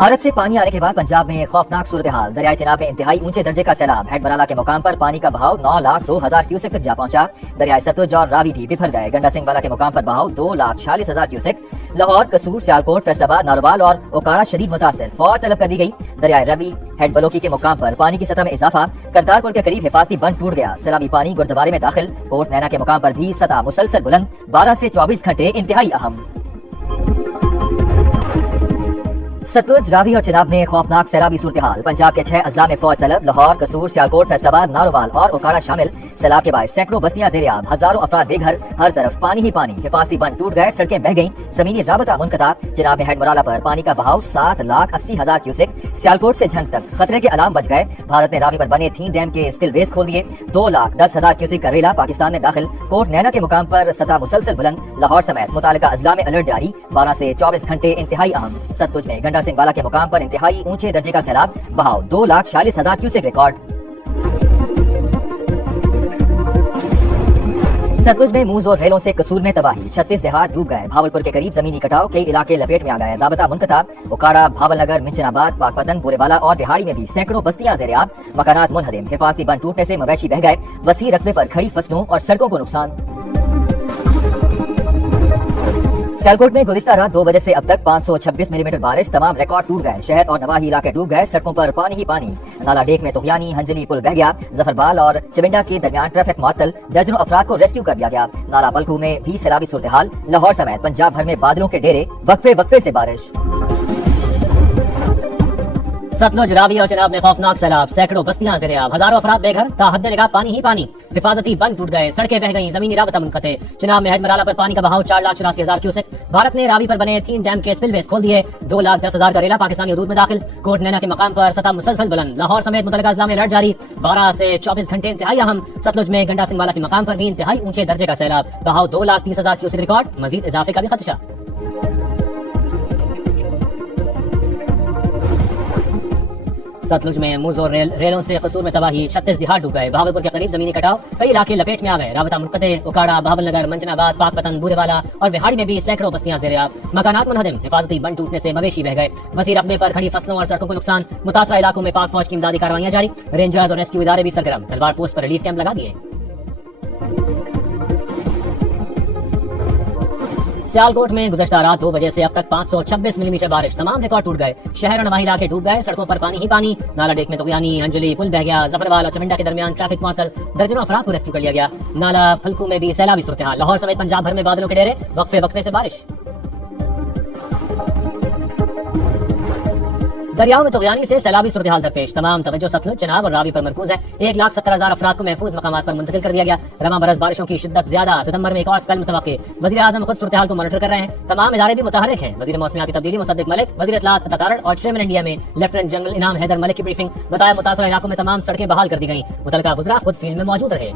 भारत से पानी आने के बाद पंजाब में खौफनाक सूरत हाल। दरियाई चेनाब में इंतहाई ऊंचे दर्जे का सैलाब। हेड बराला के मुकाम पर पानी का बहाव 9,02,000 क्यूसेक तक जा पहुंचा। दरियाई सतलुज और रावी भी बिफर गए। गंडा सिंह वाला के मुकाम पर बहाव 2,46,000 क्यूसेक। लाहौर, कसूर, सियालकोट, फैसलाबाद, नारोवाल और ओकाड़ा शदीद मुतासर। फौज तलब कर दी गई। दरियाई रवि हेड बलोकी के मुकाम पर पानी की सतह में इजाफा। करतारपुर के करीब हिफाजती बंद टूट गया। सैलाबी पानी गुरुद्वारे में दाखिल। कोट नैना के मुकाम पर भी सतह मुसलसल बुलंद। 12 से 24 घंटे इंतहाई अहम। सतलुज, रावी और चिनाब में खौफनाक सैलाबी सूरत हाल। पंजाब के 6 अजला में फौज तलब। लाहौर, कसूर, सियालकोट, फैसलाबाद, नारोवाल और ओकाड़ा शामिल। सैलाब के बाद सैकड़ों बस्तियां ज़ेर-ए-आब। हजारों अफराद बेघर। हर तरफ पानी ही पानी। हिफाजती बंद टूट गए। सड़कें बह गईं। जमीनी राबता मुनक़ता। चिनाब में हेड मराला पर पानी का बहाव 7,80,000 क्यूसेक। सियालकोट से झंग तक खतरे के अलार्म बज गए। भारत ने रावी पर बने 3 डैम के स्पिल वेज खोल दिए। 2,10,000 क्यूसेक का रेला पाकिस्तान में दाखिल। कोट नैना के मुकाम पर सतह मुसलसल बुलंद। लाहौर समेत मुतालिका अजला में अलर्ट जारी। 12 से 24 घंटे इंतहाई अहम। सतलुज में गंडा सिंह वाला के मुकाम पर इंतहाई ऊंचे दर्जे का सैलाब। बहाव 2,46,000 क्यूसेक रिकॉर्ड। सतलुज में मूज और रेलों से कसूर में तबाही। 36 देहात डूब गए। भावलपुर के करीब जमीनी कटाव। कई इलाके लपेट में आ गए। राबता मुनक़ता। ओकाड़ा, भावलनगर, मिंचनाबाद, पाकपतन, बुरेवाला और बिहाड़ी में भी सैकड़ों बस्तियां ज़ेर-ए-आब। मकानात मुनहदिम। हिफाजती बंद टूटने से मवेशी बह गए। वसी रकबे पर खड़ी फसलों और सड़कों को नुकसान। सियालकोट में गुज़िश्ता रात 2 बजे से अब तक 526 मिलीमीटर बारिश। तमाम रिकॉर्ड टूट गए। शहर और नवाही इलाके डूब गए। सड़कों पर पानी ही पानी। नाला डेक में तुगयानी, हंजली पुल बह गया। जफरबाल और चिबिंडा के दरमियान ट्रैफिक मुअत्तल। दर्जनों अफराद को रेस्क्यू कर दिया गया। नाला पलकू में भी सैलाबी सूरत हाल। लाहौर समेत पंजाब भर में बादलों के डेरे। वक्फे वक्फे से बारिश। सतलुज, रावी और चिनाब में खौफनाक सैलाब। सैकड़ों बस्तियां ज़ेर-ए-आब। हजारों अफराद बेघर। ताहद निगाह पानी ही पानी। हिफाजती बंद टूट गए। सड़कें बह गईं। जमीनी राबता मुनक़ते। चिनाब में हेड मराला पर पानी का बहाव 4,84,000 क्यूसेक। भारत ने रावी पर बने 3 डैम के स्पिलवेज खोल दिए। 2,10,000 का रेला पाकिस्तानी हदूद में दाखिल। कोट नैना के मकाम पर सतह मुसलसल बुलंद। लाहौर समेत मुतल्लिका अज़ला में अलर्ट जारी। 12 से 24 घंटे इंतहाई अहम। सतलुज में गंडा सिंह वाला के मकाम पर भी इंतहाई ऊंचे दर्जे का सैलाब। बहाव 2,30,000 क्यूसेक रिकॉर्ड। मजीद इजाफे का भी खदशा। सतलुज में मूज और रेलों से कसूर में तबाही। 36 देहात डूब गए। भावलपुर के करीब जमीनी कटाव। कई इलाके लपेट में आ गए। राबता मुनक़ते। ओकाड़ा, भावलनगर, मंचनाबाद, पाकपतन, बुरेवाला और बिहाड़ी में भी सैकड़ों बस्तियां ज़ेर-ए-आब। मकानात मुनहदिम। हिफाजती बंद टूटने से मवेशी बह गए। वसी रकबे पर खड़ी फसलों और सड़कों को नुकसान। मुतासरा इलाकों में पाक फौज की इमदादी कार्रवाइयां जारी। रेंजर्स और रेस्क्यू इदारे भी सरगर्म। तलवार पोस्ट पर रिलीफ कैंप लगा दिए। सियालकोट में गुज़श्ता रात 2 बजे से अब तक 526 मिलीमीटर बारिश। तमाम रिकॉर्ड टूट गए। शहर और नवाही इलाके डूब गए। सड़कों पर पानी ही पानी। नाला डेक में तुगयानी, हंजली पुल बह गया। जफरवाल और चिबिंडा के दरमियान ट्रैफिक मुअत्तल। दर्जनों अफराद को रेस्क्यू कर लिया गया। नाला फलकू में भी सैलाबी सूरत हाल। लाहौर समेत पंजाब भर में बादलों के डेरे। वक्फे वक्फे से बारिश। दरियाओं में तुगयानी से सैलाबी सूरत हाल दरपेश। तमाम तवज्जो सतलुज, चिनाब और रावी पर मरकूज है। 1,70,000 अफराद को महफूज मकामात पर मुंतकिल कर दिया गया। रमा बरस बारिशों की शिद्दत ज्यादा। सितंबर में एक और स्पेल मुतवक्के। वज़ीर आज़म खुद सूरत हाल को मॉनिटर कर रहे हैं। तमाम इदारे भी मुतहर्रिक हैं। वज़ीर मौसमियाती तब्दीली मुसद्दिक मलिक, वज़ीर इत्तलात अता तारड़ और चेयरमैन इंडिया में लेफ्टिनेंट जनरल इनाम हैदर मलिक की ब्रीफिंग। बताया मुतासरा इलाकों में तमाम सड़कें बहाल कर दी गई। मुतल्लिका वज़रा खुद फील्ड में मौजूद रहे।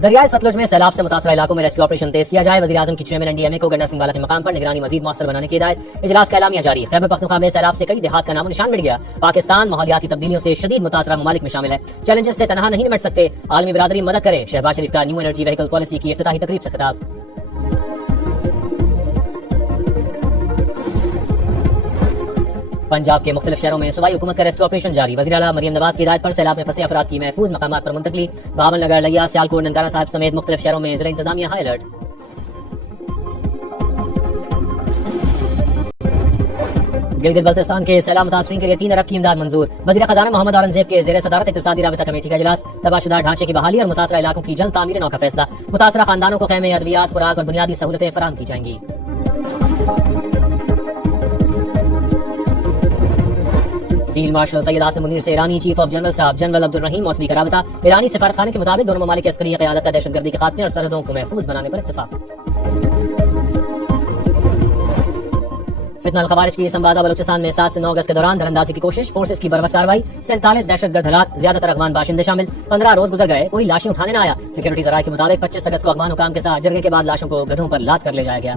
दरियाई सतलुज में सैलाब से मुतासरा इलाकों में रेस्क्यू ऑपरेशन तेज किया जाए। वज़ीर आज़म की चेयरमैन एनडीएमए को गंडा सिंह वाला के मकाम पर निगरानी मजीद मौसर बनाने की हिदायत। इजलास का एलामिया जारी। खैबर पख्तूनख्वा में सैलाब से कई देहात का नामो निशान मिट गया। पाकिस्तान माहौलियाती तब्दीलियों से शदीद मुतासरा ममालिक में शामिल है। चैलेंजेस से तनहा नहीं निपट सकते। आलमी बिरादरी मदद करे। शहबाज शरीफ का न्यू एनर्जी व्हीकल पॉलिसी की इफ्तिताही तकरीब से खिताब। पंजाब के मुख्तलिफ शहरों में सूबाई हुकूमत का रेस्क्यू ऑपरेशन जारी। वज़ीर आला मरियम नवाज की हिदायत पर सैलाब में फंसे अफराद की महफूज मकामात पर मुंतकली। भावलनगर, लिया, सियालकोट, ननकाना साहिब समेत मुख्तलिफ शहरों में ज़िला इंतजामिया हाई अलर्ट। गिलगित बल्तिस्तान के सैलाब मुतासरीन के लिए 3 अरब की इमदाद मंजूर। वज़ीर ख़जाना मोहम्मद औरंगज़ेब के ज़ेर सदारत इक़्तिसादी राबिता कमेटी का इजलास। तबाहशुदा ढांचे की बहाली और मुतासरा इलाकों की जल्द तामीर नौ का फैसला। मुतासरा खानदानों को खैमे, अद्वियात, खुराक और बुनियादी सहूलतें फराहम की जाएंगी। फील्ड मार्शल सैयद आसिम मुनीर से ईरानी चीफ ऑफ जनरल साहब जनरल अब्दुल रहीम मौसवी का राबता। ईरानी सफारतखाने के मुताबिक दोनों ममालिक की अस्करी क़यादत का दहशतगर्दी के खात्मे और सरहदों को महफूज बनाने पर इत्तफाक। फितना अल-ख़वारिज की संबाजा बलूचिस्तान में 7 से 9 अगस्त के दौरान धरंदाजी की कोशिश। फोर्सेस की बर्वक्त कार्रवाई। 47 दहशतगर्द हलाक। ज्यादातर अफगान बाशिंदे शामिल। 15 रोज गुजर गए, कोई लाशें उठाने न आया। सिक्योरिटी जराये के मुताबिक 25 अगस्त को अफगान हुकाम के साथ जरगे के बाद लाशों को गधों पर लाद कर ले जाया गया।